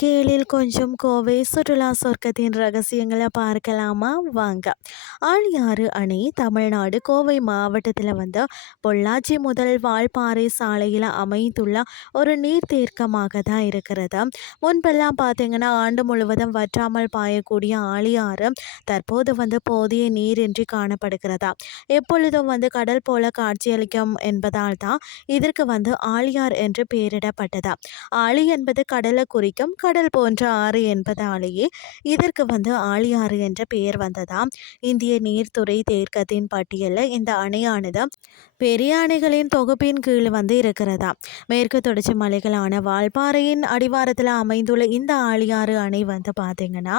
இன்னைக்கு எழில் கொஞ்சம் கோவை சுற்றுலா சொர்க்கத்தின் ரகசியங்களை பார்க்கலாமா வாங்க. ஆழியாறு அணை தமிழ்நாடு கோவை மாவட்டத்தில் வந்து பொள்ளாச்சி முதல் வால்பாறை சாலையில் அமைந்துள்ள ஒரு நீர்த்தேக்கமாக தான் இருக்கிறது. முன்பெல்லாம் பார்த்தீங்கன்னா ஆண்டு முழுவதும் வற்றாமல் பாயக்கூடிய ஆழியாறு தற்போது வந்து போதிய நீரின்றி காணப்படுகிறதா. எப்பொழுதும் வந்து கடல் போல காட்சியளிக்கும் என்பதால் தான் இதற்கு வந்து ஆழியார் என்று பெயரிடப்பட்டதா. ஆழி என்பது கடலை குறிக்கும், கடல் போன்ற ஆறு என்பதாலேயே இதற்கு வந்து ஆழியாறு என்ற பெயர் வந்ததாம். இந்திய நீர்த்துறை தேக்கத்தின் பட்டியலில் இந்த அணையானது பெரிய அணைகளின் தொகுப்பின் கீழ் வந்து இருக்கிறதா. மேற்கு தொடர்ச்சி மலைகளான வால்பாறையின் அடிவாரத்தில் அமைந்துள்ள இந்த ஆழியாறு அணை வந்து பார்த்தீங்கன்னா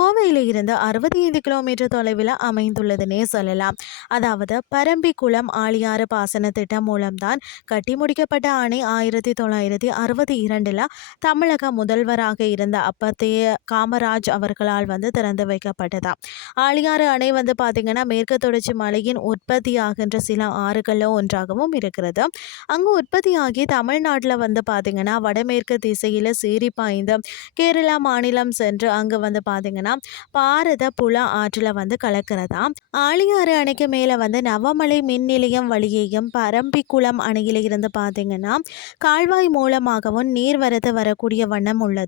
கோவையில் இருந்து 65 கிலோமீட்டர் தொலைவில் அமைந்துள்ளதுன்னே சொல்லலாம். அதாவது பரம்பிக்குளம் ஆழியாறு பாசன திட்டம் மூலம்தான் கட்டி முடிக்கப்பட்ட அணை 1962 தமிழக முதல்வராக இருந்த அப்பத்தைய காமராஜ் அவர்களால் வந்து திறந்து வைக்கப்பட்டதா. ஆழியாறு அணை வந்து பார்த்தீங்கன்னா மேற்கு தொடர்ச்சி மலையின் உற்பத்தியாகின்ற சில ஆறுகளில் ஒன்றாகவும் இருக்கிறது. அங்கு உற்பத்தியாகி தமிழ்நாட்டில் வந்து பார்த்தீங்கன்னா வடமேற்கு திசையில் சீறி பாய்ந்து கேரளா மாநிலம் சென்று அங்கு வந்து பார்த்தீங்கன்னா பாரத புல ஆற்றில் வந்து கலக்கிறதா. ஆழியாறு அணைக்கு மேலே வந்து நவமலை மின் நிலையம் வழியேயும் பரம்பிக்குளம் அணையில் இருந்து பார்த்தீங்கன்னா கால்வாய் மூலமாகவும் நீர்வரத்து வரக்கூடிய வண்ணம் உள்ளது.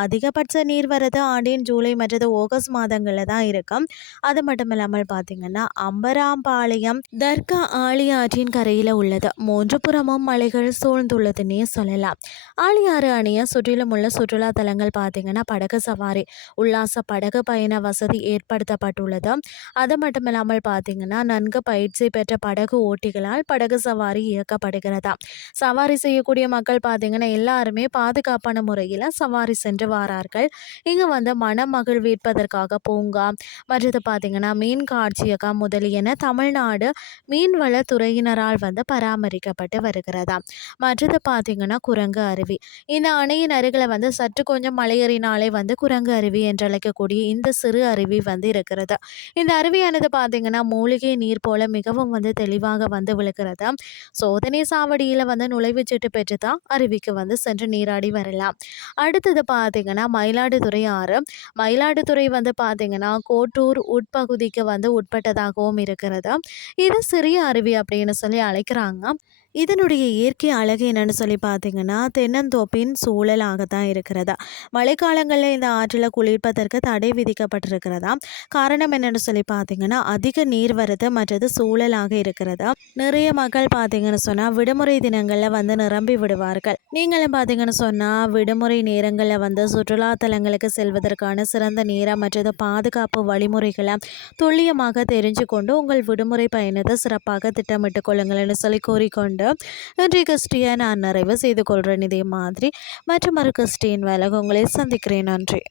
அதிகபட்ச நீர்வரத்து ஆண்டின் ஜூலை மற்றும் ஆகஸ்ட் மாதங்களில் தான் இருக்கும். அது மட்டும் இல்லாமல் பார்த்தீங்கன்னா அம்பராம்பாளையம் தர்கா ஆழியாற்றின் கரையில் உள்ளது. 3 புறமும் மலைகள் சூழ்ந்துள்ளதுன்னே சொல்லலாம். ஆழியாறு அணையை சுற்றிலும் உள்ள சுற்றுலா தலங்கள் பார்த்தீங்கன்னா படகு சவாரி, உல்லாச படகு பயண வசதி ஏற்படுத்தப்பட்டுள்ளது. அது மட்டும் இல்லாமல் பார்த்தீங்கன்னா நன்கு பயிற்சி பெற்ற படகு ஓட்டிகளால் படகு சவாரி இயக்கப்படுகிறதா. சவாரி செய்யக்கூடிய மக்கள் பார்த்தீங்கன்னா எல்லாருமே பாதுகாப்பான முறையில் சவாரி சென்று வாரார்கள். இங்கே வந்து மன மகிழ்விப்பதற்காக பூங்கா மற்றது பார்த்தீங்கன்னா மீன் காட்சியகம் முதலியன தமிழ்நாடு மீன்வள துறையினரால் வந்து பராமரிக்கப்பட்டு வருகிறதா. மற்றது பார்த்தீங்கன்னா குரங்கு அருவி. இந்த அணையின் அருகில் வந்து சற்று கொஞ்சம் மலையேறினாலே வந்து குரங்கு அருவி என்று அழைக்கக்கூடிய இந்த சிறு அருவி வந்து இருக்கிறது. இந்த அருவியானது பார்த்தீங்கன்னா மூலிகை நீர் போல மிகவும் வந்து தெளிவாக வந்து விழுகிறது. சோதனை சாவடியில் வந்து நுழைவுச்சீட்டு பெற்று தான் அருவிக்கு வந்து சென்று நீராடி வரலாம். அடுத்தது பார்த்தீங்கன்னா மயிலாடுதுறை ஆறு. மயிலாடுதுறை வந்து பார்த்தீங்கன்னா கோட்டூர் உட்பகுதிக்கு வந்து உட்பட்டதாகவும் இருக்கிறது. இது சிறிய அருவி அப்படின்னு சொல்லி அழைக்கிறாங்க. இதனுடைய இயற்கை அழகு என்னன்னு சொல்லி பார்த்தீங்கன்னா தென்னந்தோப்பின் சூழலாக தான் இருக்கிறதா. மழைக்காலங்களில் இந்த ஆற்றில் குளிர்ப்பதற்கு தடை விதிக்கப்பட்டிருக்கிறதா. காரணம் என்னென்னு சொல்லி பார்த்தீங்கன்னா அதிக நீர்வரத்து மற்றது சூழலாக இருக்கிறதா. நிறைய மக்கள் பார்த்தீங்கன்னு சொன்னால் விடுமுறை தினங்களில் வந்து நிரம்பி விடுவார்கள். நீங்களும் பார்த்தீங்கன்னு சொன்னால் விடுமுறை நேரங்களில் வந்து சுற்றுலாத்தலங்களுக்கு செல்வதற்கான சிறந்த நேரம் மற்றது பாதுகாப்பு வழிமுறைகளை துல்லியமாக தெரிஞ்சு கொண்டு உங்கள் விடுமுறை பயணத்தை சிறப்பாக திட்டமிட்டு கொள்ளுங்கள்னு சொல்லி கூறிக்கொண்டு இன்றைய கிறிஸ்டியை நான் நிறைவு செய்து கொள்கிறேன். இதே மாதிரி மற்றும் ஒரு கிறிஸ்டின் வேலை உங்களை சந்திக்கிறேன். நன்றி.